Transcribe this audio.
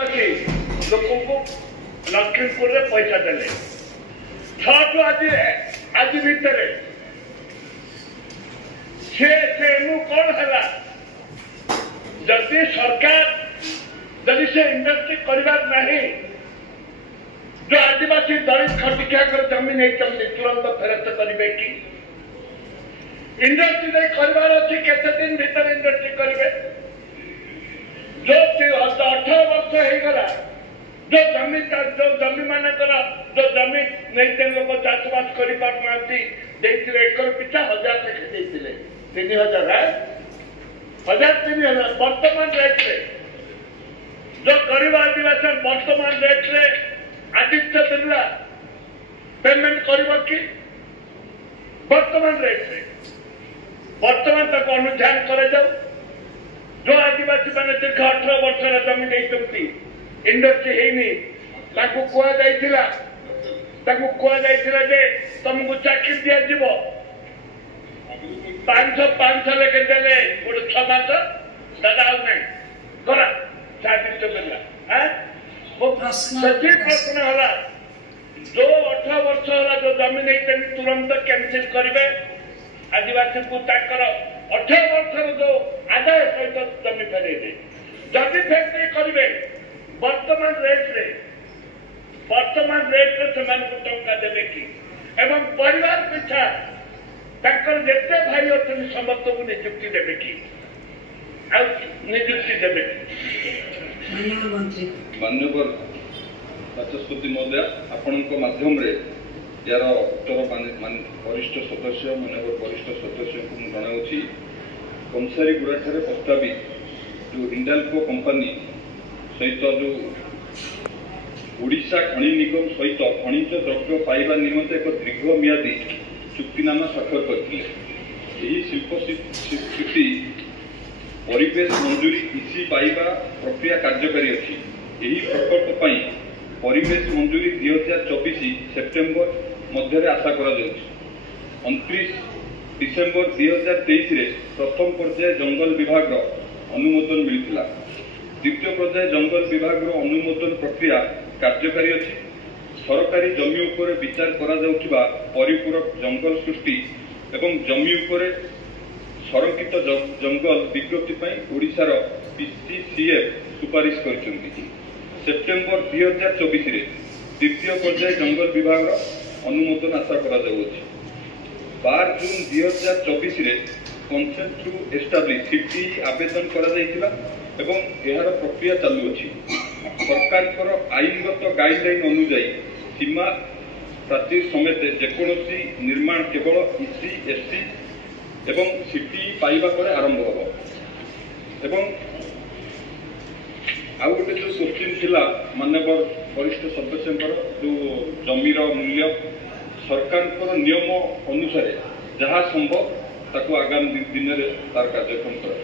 लोक लखीमपुर पैसा देले छठू आज भितर कौन है जदि सरकार जदि से इंडस्ट्री करार नहीं जो आदिवासी दलित खटिया जमीन नहीं तुरंत फेरस्त करेंगे कि इंडस्ट्री नहीं करार अच्छे केते दिन भीतर इंडस्ट्री करेंगे जो 18 वर्ष हो गला जो जमी मानकर जो जमी नहीं लोग चाषबास कर एकर पिछा 1000 लेखे 3000 है 1000 वर्तमान रेट रे जो गरीब आदिवासी वर्तमान रेट रे आदित्य बिरला पेमेंट कर कि वर्तमान रेट रे वर्तमान तक अनुधान कर जाऊ जो आदिवासी मैंने दीर्घ 18 वर्ष जमी नहीं इंडस्ट्री है कहुला जे तुमको चाकरी दिज्व 500 लेके देले गोटे 6 मास दादा ना करा आदित्य बिरला प्रश्न है जो 18 वर्ष है जो जमी नहीं तुरंत कैंसिल करेंगे आदिवासी को 18 वर्ष जो आदाय सहित जमी फेरे जदि फेर करेंगे वर्तमान रेट रे टंका देवे कि एवं परिवार पिछा जिते भाई अच्छे समस्त को निजुक्ति देवे कि निजुक्ति देवे माननीय बाचस्पति महोदय आपण माध्यम यार उत्तर वरिष्ठ सदस्य माननीय वरिष्ठ सदस्य को जनाऊँगी कंसारीगुड़ा प्रस्तावित जो हिंडाल्को कंपनी सहित जो ओडिशा खनि निगम सहित खनिज द्रव्य पाइबा निमंते एक दीर्घमियादी चुक्तिनामा स्वाक्षर करते शिल्प स्वीकृति परिवेश मंजूरी इसी पाइबा प्रक्रिया कार्यकारी अच्छी यही प्रकल्प पर परिवेश मंजूरी 2024 सेप्टेम्बर मध्य आशा कर 29 डिसेम्बर 2023 प्रथम पर्याय जंगल विभाग अनुमोदन मिलता द्वितीय पर्याय जंगल विभाग अनुमोदन प्रक्रिया कार्यकारी अच्छी सरकारी जमी उपर विचार करा परिपूरक जंगल सृष्टि एवं जमी उपर संरक्षित जंगल विज्ञप्ति ओडिशार PCCF सुपारिश कर सेप्टेम्बर 2024 द्वितीय पर्याय जंगल विभाग अनुमोदन आशा कर 12 जून 2024 कंसेंट टू एस्टाब्लिश सिटी आवेदन करा एवं यार प्रक्रिया चालू अच्छी सरकार आईनगत गाइडलाइन अनुजाई सीमा प्राचीर समेत जेकोसी निर्माण केवल EC SC एवं सिटी पाइबा पर आरंभ हम एवं आउ गोटे जो क्वेश्चन थिला माननीय वरिष्ठ सदस्य जो जमीर मूल्य सरकार नियम अनुसार जहाँ संभव ताको आगामी दिन में तार कार्यक्रम करा